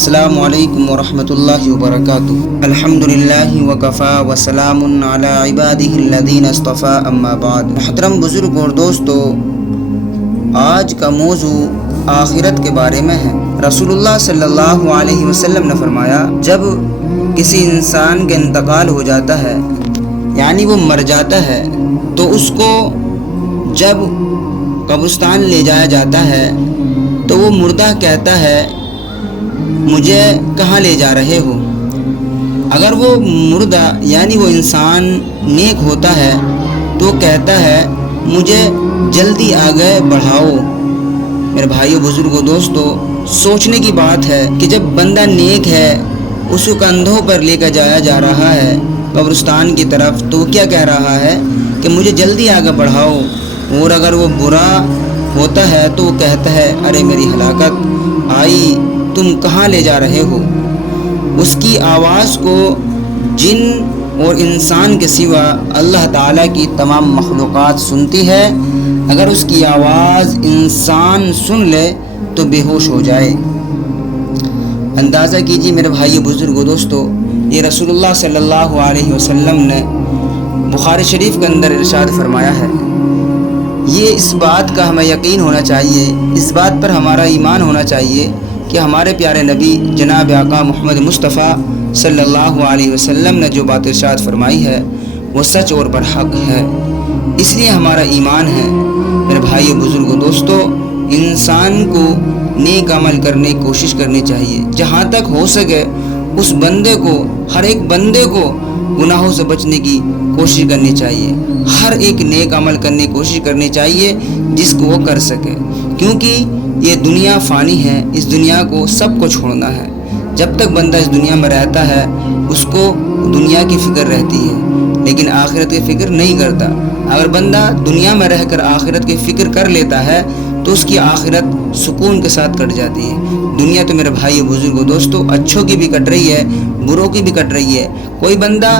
السلام علیکم ورحمۃ اللہ وبرکاتہ۔ الحمدللہ وکفا وسلام علی عبادہ الذین اصطفیٰ، اما بعد۔ محترم بزرگ اور دوستو، آج کا موضوع آخرت کے بارے میں ہے۔ رسول اللہ صلی اللہ علیہ وسلم نے فرمایا، جب کسی انسان کا انتقال ہو جاتا ہے، یعنی وہ مر جاتا ہے، تو اس کو جب قبرستان لے جایا جاتا ہے تو وہ مردہ کہتا ہے، مجھے کہاں لے جا رہے ہو؟ اگر وہ مردہ یعنی وہ انسان نیک ہوتا ہے تو کہتا ہے، مجھے جلدی آگے بڑھاؤ۔ میرے بھائیو، بزرگوں، دوستو، سوچنے کی بات ہے کہ جب بندہ نیک ہے، اس کو کندھوں پر لے کر جایا جا رہا ہے قبرستان کی طرف، تو وہ کیا کہہ رہا ہے کہ مجھے جلدی آگے بڑھاؤ۔ اور اگر وہ برا ہوتا ہے تو وہ کہتا ہے، ارے میری ہلاکت آئی، تم کہاں لے جا رہے ہو؟ اس کی آواز کو جن اور انسان کے سوا اللہ تعالیٰ کی تمام مخلوقات سنتی ہے۔ اگر اس کی آواز انسان سن لے تو بے ہوش ہو جائے۔ اندازہ کیجیے میرے بھائی بزرگوں، دوستو، یہ رسول اللہ صلی اللہ علیہ وسلم نے بخاری شریف کے اندر ارشاد فرمایا ہے۔ یہ اس بات کا ہمیں یقین ہونا چاہیے، اس بات پر ہمارا ایمان ہونا چاہیے کہ ہمارے پیارے نبی جناب آقا محمد مصطفیٰ صلی اللہ علیہ وسلم نے جو بات ارشاد فرمائی ہے وہ سچ اور برحق ہے۔ اس لیے ہمارا ایمان ہے۔ میرے بھائیو، بزرگوں، دوستو، انسان کو نیک عمل کرنے کی کوشش کرنی چاہیے۔ جہاں تک ہو سکے اس بندے کو، ہر ایک بندے کو گناہوں سے بچنے کی کوشش کرنی چاہیے۔ ہر ایک نیک عمل کرنے کی کوشش کرنی چاہیے جس کو وہ کر سکے، کیونکہ یہ دنیا فانی ہے، اس دنیا کو سب کو چھوڑنا ہے۔ جب تک بندہ اس دنیا میں رہتا ہے اس کو دنیا کی فکر رہتی ہے، لیکن آخرت کی فکر نہیں کرتا۔ اگر بندہ دنیا میں رہ کر آخرت کی فکر کر لیتا ہے تو اس کی آخرت سکون کے ساتھ کٹ جاتی ہے۔ دنیا تو میرے بھائی بزرگوں، دوستو، اچھوں کی بھی کٹ رہی ہے، بروں کی بھی کٹ رہی ہے۔ کوئی بندہ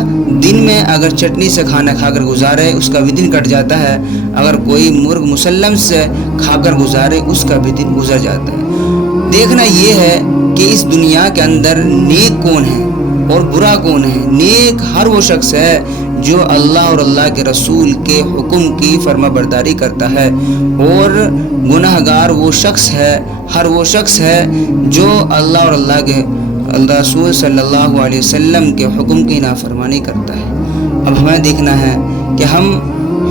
دن میں اگر چٹنی سے کھانا کھا کر گزارے اس کا بھی دن کٹ جاتا ہے، اگر کوئی مرغ مسلم سے کھا کر گزارے اس کا بھی دن گزر جاتا ہے۔ دیکھنا یہ ہے کہ اس دنیا کے اندر نیک کون ہے اور برا کون ہے۔ نیک ہر وہ شخص ہے جو اللہ اور اللہ کے رسول کے حکم کی فرما برداری کرتا ہے، اور گناہگار وہ شخص ہے، ہر وہ شخص ہے جو اللہ اور اللہ کے رسول صلی اللہ علیہ وسلم کے حکم کی نافرمانی کرتا ہے۔ اب ہمیں دیکھنا ہے کہ ہم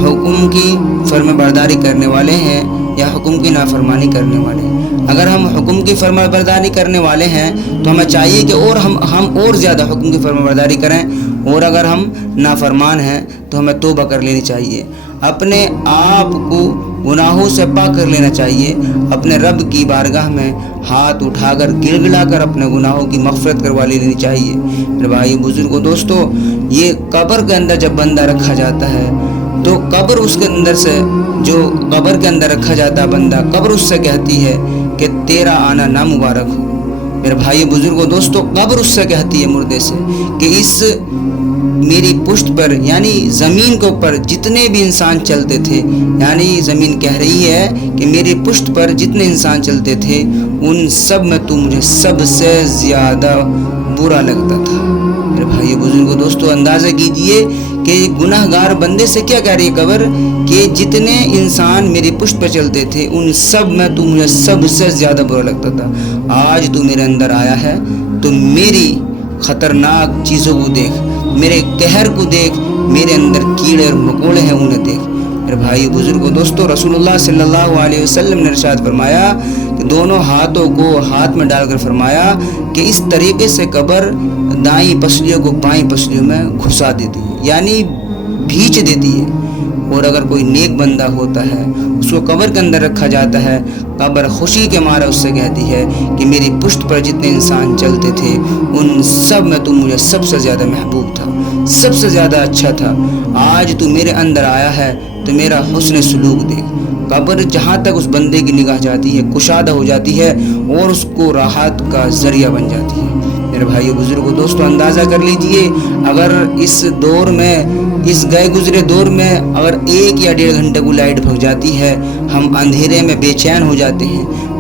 حکم کی فرما برداری کرنے والے ہیں یا حکم کی نافرمانی کرنے والے ہیں۔ اگر ہم حکم کی فرما برداری کرنے والے ہیں تو ہمیں چاہیے کہ ہم اور زیادہ حکم کی فرما برداری کریں، اور اگر ہم نافرمان ہیں تو ہمیں توبہ کر لینی چاہیے، اپنے آپ کو گناہوں سے پاک کر لینا چاہیے، اپنے رب کی بارگاہ میں ہاتھ اٹھا کر گڑ گڑا کر اپنے گناہوں کی مغفرت کروا لینی چاہیے۔ میرے بھائی بزرگوں، دوستو، یہ قبر کے اندر جب بندہ رکھا جاتا ہے تو قبر اس کے اندر سے، جو قبر کے اندر رکھا جاتا ہے بندہ، قبر اس سے کہتی ہے کہ تیرا آنا نامبارک ہو۔ میرے بھائی بزرگوں، دوستو، قبر اس سے کہتی ہے مردے سے کہ اس میری پشت پر یعنی زمین کے اوپر جتنے بھی انسان چلتے تھے، یعنی زمین کہہ رہی ہے کہ میری پشت پر جتنے انسان چلتے تھے ان سب میں تو مجھے سب سے زیادہ برا لگتا تھا۔ میرے بھائی بزرگوں، دوستو، اندازہ کیجئے کہ گناہ گار بندے سے کیا کہہ رہی ہے قبر کہ جتنے انسان میری پشت پر چلتے تھے ان سب میں تو مجھے سب سے زیادہ برا لگتا تھا۔ آج تو میرے اندر آیا ہے تو میری خطرناک چیزوں کو دیکھ، میرے قہر کو دیکھ، میرے اندر کیڑے اور مکوڑے ہیں انہیں دیکھ۔ میرے بھائی بزرگوں، دوستو، رسول اللہ صلی اللہ علیہ وسلم نے ارشاد فرمایا کہ دونوں ہاتھوں کو ہاتھ میں ڈال کر فرمایا کہ اس طریقے سے قبر دائیں پسلیوں کو بائیں پسلیوں میں گھسا دیتی ہے، یعنی بھینچ دیتی ہے۔ اور اگر کوئی نیک بندہ ہوتا ہے اس کو قبر کے اندر رکھا جاتا ہے، قبر خوشی کے مارے اس سے کہتی ہے کہ میری پشت پر جتنے انسان چلتے تھے ان سب میں تو مجھے سب سے زیادہ محبوب تھا، سب سے زیادہ اچھا تھا۔ آج تو میرے اندر آیا ہے تو میرا حسن سلوک دیکھ۔ قبر جہاں تک اس بندے کی نگاہ جاتی ہے کشادہ ہو جاتی ہے اور اس کو راحت کا ذریعہ بن جاتی ہے۔ میرے بھائیو بزرگوں، دوستو، اندازہ کر لیجئے اگر اس دور میں، اس گئے گزرے دور میں اگر 1 یا 1.5 گھنٹے کو لائٹ بھگ جاتی ہے، ہم اندھیرے میں بے چین ہو جاتے ہیں،